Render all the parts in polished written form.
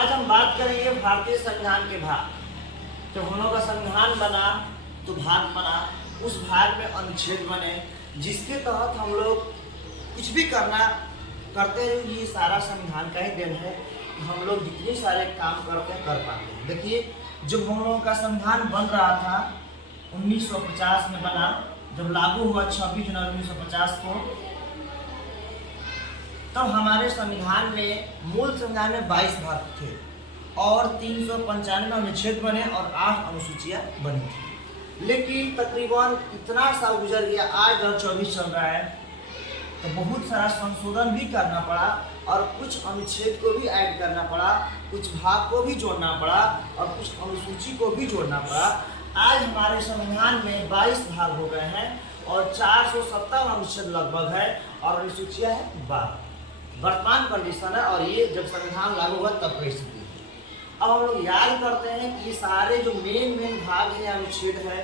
आज हम बात करेंगे भारतीय संविधान के भाग। जब हम लोग का संविधान बना तो भाग बना, उस भाग में अनुच्छेद बने जिसके तहत हम लोग कुछ भी करते हैं। ये सारा संविधान का ही देन है कि हम लोग जितने सारे काम करते हैं कर पाते हैं। देखिए, जब हम लोगों का संविधान बन रहा था 1950 में बना, जब लागू हुआ 26 जनवरी 1950 को, तब हमारे संविधान में मूल संविधान में 22 भाग थे और 395 अनुच्छेद बने और 8 अनुसूचियां बनी थी। लेकिन तकरीबन इतना साल गुजर गया, आज 2024 चल रहा है, तो बहुत सारा संशोधन भी करना पड़ा और कुछ अनुच्छेद को भी ऐड करना पड़ा, कुछ भाग को भी जोड़ना पड़ा और कुछ अनुसूची को भी जोड़ना पड़ा। आज हमारे संविधान में 22 भाग हो गए हैं और 470 अनुच्छेद लगभग है और अनुसूचियां है 12। वर्तमान कंडीशन है और ये जब संविधान लागू हुआ तब की स्थिति है। अब हम लोग याद करते हैं कि ये सारे जो मेन भाग है या अनुच्छेद है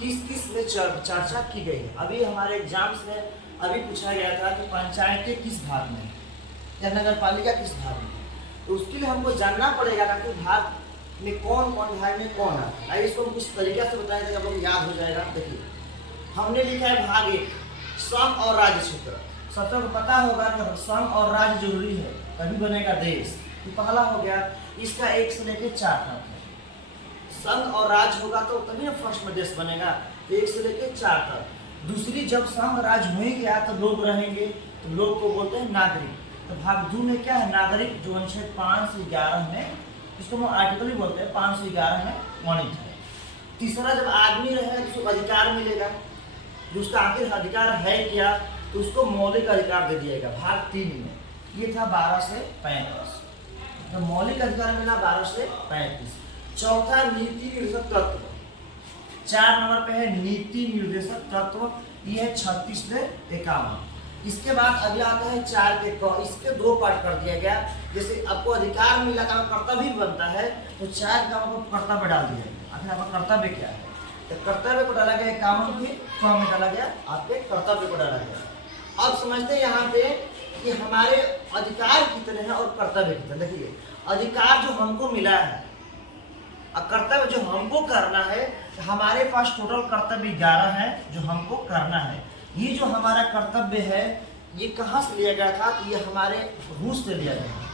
किस किस में चर्चा की गई है। अभी हमारे एग्जाम्स में अभी पूछा गया था कि पंचायतें किस भाग में या नगर पालिका किस भाग में, तो उसके लिए हमको जानना पड़ेगा कि भाग में कौन कौन भाग में कौन आता है। इसको हम कुछ तरीका से बताया था, जब लोग याद हो जाएगा। देखिए, हमने लिखा है भाग 1 संघ और राज्य क्षेत्र। सबको पता होगा कि संघ और राज्य जरूरी है, तभी बनेगा देश। तो पहला हो गया, इसका 1 से लेकर 4 तक है। संघ और राज्य होगा तो तभी ना फर्स्ट में देश बनेगा, 1 से लेकर 4 तक। दूसरी, जब संघ राज्य हो ही गया तो लोग रहेंगे, तो लोग को बोलते हैं नागरिक। तो भाग 2 में क्या है, नागरिक, जो अनुच्छेद 5 से 11 में, इसको हम आर्टिकल ही बोलते हैं, 5 से 11 में वर्णित है। तीसरा, जब आदमी रहे तो उसको अधिकार मिलेगा, जो उसका आखिर अधिकार है क्या, तो उसको मौलिक अधिकार दे दिएगा। भाग 3 में ये था 12 से 35, तो मौलिक अधिकार मिला 12 से 35। चौथा, नीति निर्देशक तत्व, 4 नंबर पे है नीति निर्देशक तत्व, ये है 36 से 51। इसके बाद अगला आता है 4 के क, इसके 2 पार्ट कर दिया गया। जैसे आपको अधिकार मिला का कर्तव्य बनता है, तो 4 का आपको कर्तव्य डाल दिया गया। आखिर आपका कर्तव्य क्या है, तो कर्तव्य को डाला गया 51 के क में डाला गया, आपके कर्तव्य को डाला गया। अब समझते हैं यहाँ पे कि हमारे अधिकार कितने हैं और कर्तव्य कितने। देखिए, अधिकार जो हमको मिला है और कर्तव्य जो हमको करना है, हमारे पास टोटल कर्तव्य 11 है जो हमको करना है। ये जो हमारा कर्तव्य है ये कहाँ से लिया गया था, तो ये हमारे रूस से लिया गया।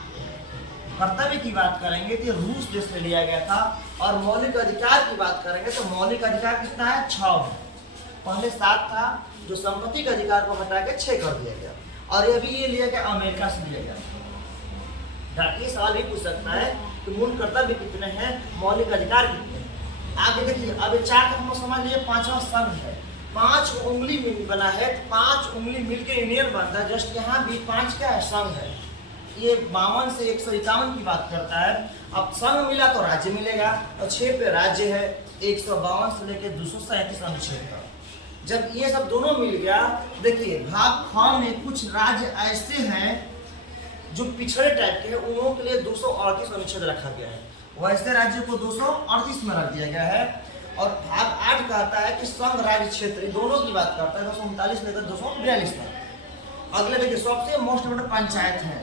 कर्तव्य की बात करेंगे तो रूस देश से लिया गया था। और मौलिक अधिकार की बात करेंगे तो मौलिक अधिकार कितना है, 6 है। पहले 7 था, जो संपत्ति के अधिकार को हटा के 6 कर दिया गया। और ये भी ये लिया गया अमेरिका से लिया गया। ये सवाल भी पूछ सकता है कि मूल कर्तव्य कितने हैं, मौलिक अधिकार कितने हैं। आगे देखिए, अब 4 का हम समझ लिए, 5वां संघ है। 5 उंगली मिल बना है, 5 उंगली मिलकर यूनियन बनता है। जस्ट यहाँ भी 5 क्या है, संघ है। ये 52 से 151 की बात करता है। अब संघ मिला तो राज्य मिलेगा, और 6 पे राज्य है, 152 से लेकर 237 अनुच्छेद तक। जब ये सब दोनों मिल गया, देखिए भाग ख में कुछ राज्य ऐसे हैं जो पिछड़े टाइप के हैं, उन लोगों के लिए 238 अनुच्छेद रखा गया है। वैसे राज्य को 238 में रख दिया गया है। और भाग 8 कहता है कि संघ राज्य क्षेत्र दोनों की बात करता है, 239 लेकर 242 तक। अगले देखिए, सबसे मोस्ट इम्पोर्टेंट पंचायत है।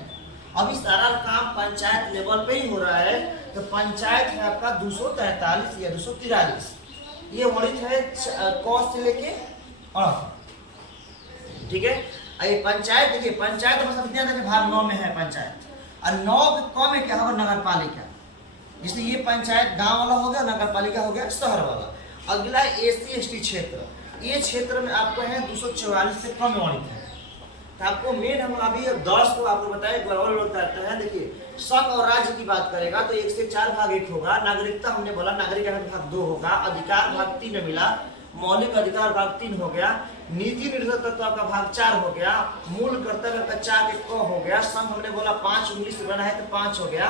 अभी सारा काम पंचायत लेवल पे ही हो रहा है, तो पंचायत है आपका 243 या 243। ये वर्णित है क से लेके अ, ठीक है। ये पंचायत, देखिए पंचायत मतलब इतना था कि भाग 9 में है पंचायत, और 9 के क में क्या होगा, नगर पालिका। जैसे ये पंचायत गांव वाला हो गया, नगर पालिका हो गया शहर वाला। अगला SC ST क्षेत्र, ये क्षेत्र में आपको है 244 से कम वर्णित है। तो आपको मेन हम अभी 10 को आपको बताया, ग्लोबल लोग करते हैं। देखिए, संघ और राज्य की बात करेगा तो 1 से 4 भाग 1 होगा। नागरिकता हमने बोला, नागरिक भाग 2 होगा। अधिकार भाग 3 में मिला, मौलिक अधिकार भाग 3 हो गया। नीति निर्देशक तत्व का भाग 4 हो गया। मूल कर्तव्य का 4 के क हो गया। संघ हमने बोला 5 उंगली से बना है तो 5 हो गया।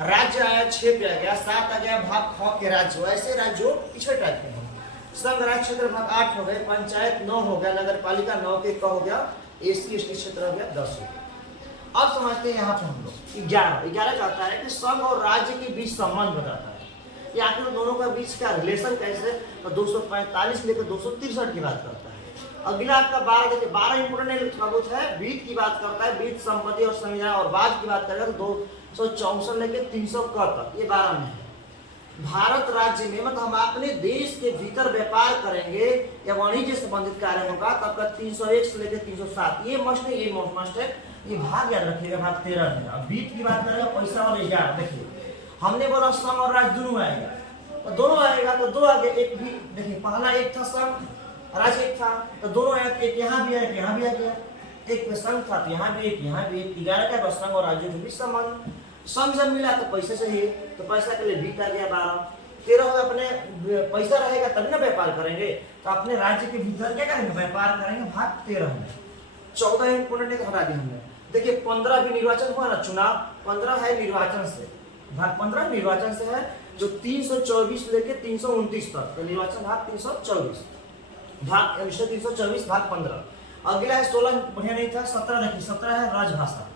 राज्य आया 6 पे आ गया, 7 आ गया भाग ख के राज्य, ऐसे राज्यों पिछड़े टाइप के हैं। संघ राज्य क्षेत्र भाग 8 हो गए, पंचायत 9 हो गया, नगर पालिका 9 के क हो गया, SC ST क्षेत्र हो गया 10 हो गया। अब समझते हैं यहाँ पे हम लोग 11 जाता है कि संघ और राज्य के बीच संबंध बताता है। ये आखिर दोनों का बीच का रिलेशन कैसे, तो 245 लेकर 263 की बात करता है। अगला आपका 12, देखिए 12 इंपोर्टेंट है, वित्त की बात करता है, वित्त, संपत्ति और संविधान। और बाद की बात करेगा तो 364 लेके 300 क तक, ये 12 में है। भारत राज्य में मतलब हम अपने देश के भीतर व्यापार करेंगे या वाणिज्य संबंधित कार्य होगा तो आपका 301 से लेकर 307, ये मस्ट है, ये मस्ट है, ये भाग याद रखिएगा, भाग 13 है। अब बीट की बात करेंगे, पैसा और 11, देखिए हमने बोला संघ और राज्य दोनों आएगा, तो दोनों आएगा तो दो आगे एक भी, देखिए पहला एक था संघ, राज्य एक था, तो दोनों आया, एक यहाँ भी आया, यहाँ भी आ गया, एक पे संघ था तो यहाँ भी एक, यहाँ भी एक, 11 का संघ और राज्य के बीच संबंध। संघ जब मिला तो पैसे चाहिए, तो पैसा के लिए बीट आ गया 12। 13 में अपने पैसा रहेगा तभी ना व्यापार करेंगे, तो अपने राज्य के भीतर क्या करेंगे, व्यापार करेंगे, भाग 13 में। 14 इंपोर्टेंट हटा दिया हमने। देखिए 15 भी निर्वाचन हुआ ना, चुनाव 15 है निर्वाचन से, भाग 15 निर्वाचन से है, जो 324 लेके 329 तक, तो निर्वाचन भाग 324, भाग 324 भाग 15। अगला है 16, बढ़िया नहीं था, 17 देखिए, 17 है राजभाषा।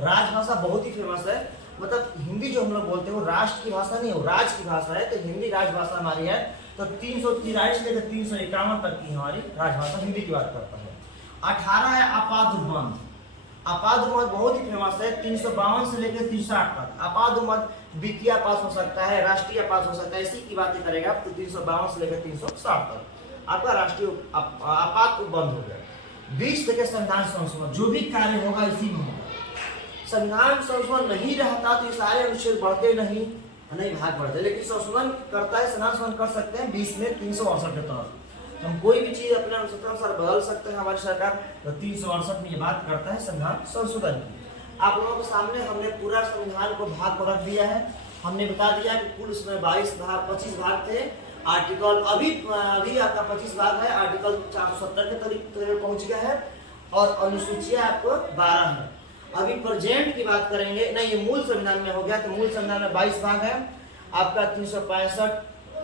राजभाषा बहुत ही फेमस है, मतलब हिंदी जो हम लोग बोलते हैं वो राष्ट्र की भाषा नहीं है, वो राज्य की भाषा है, तो हिंदी राजभाषा हमारी है। तो 343 लेकर 351 तक की हमारी राजभाषा हिंदी की बात करता है। 18 है आपातबंध। आपातबंध बहुत ही फेमस है, 352 से लेकर 360 तक। आपातबंध वित्तीय आपात हो सकता है, राष्ट्रीय आपात हो सकता है, इसी की बातें करेगा तो 352 से लेकर 360 तक आपका राष्ट्रीय आपात बंद हो गया। 20 देखिए संविधान संशोधन, जो भी कार्य होगा इसी में होगा। संविधान संशोधन नहीं रहता तो ये सारे अनुच्छेद बढ़ते नहीं भाग बढ़ते, लेकिन संशोधन करता है, संविधान संशोधन कर सकते हैं 20 में 368 के तहत। हम कोई भी चीज अपने अनुसार बदल सकते हैं, हमारी सरकार तो 368 में ये बात करता है संविधान संशोधन की। आप लोगों के सामने हमने पूरा संविधान को भाग पर रख दिया है। हमने बता दिया कि कुल इसमें 25 भाग थे। आर्टिकल अभी आपका 25 भाग है, आर्टिकल 470 के करीब पहुंच गया है, और अनुसूचियां आपको 12 है। अभी प्रेजेंट की बात करेंगे, नहीं ये मूल संविधान में हो गया, तो मूल संविधान में 22 भाग है, आपका 365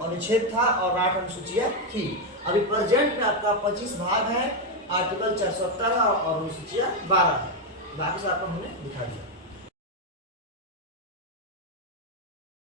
अनुच्छेद था और 8 अनुसूचियां थी। अभी प्रेजेंट में आपका 25 भाग है, आर्टिकल 470 और अनुसूचियां 12 है। बाकी से आपको हमने दिखा दिया।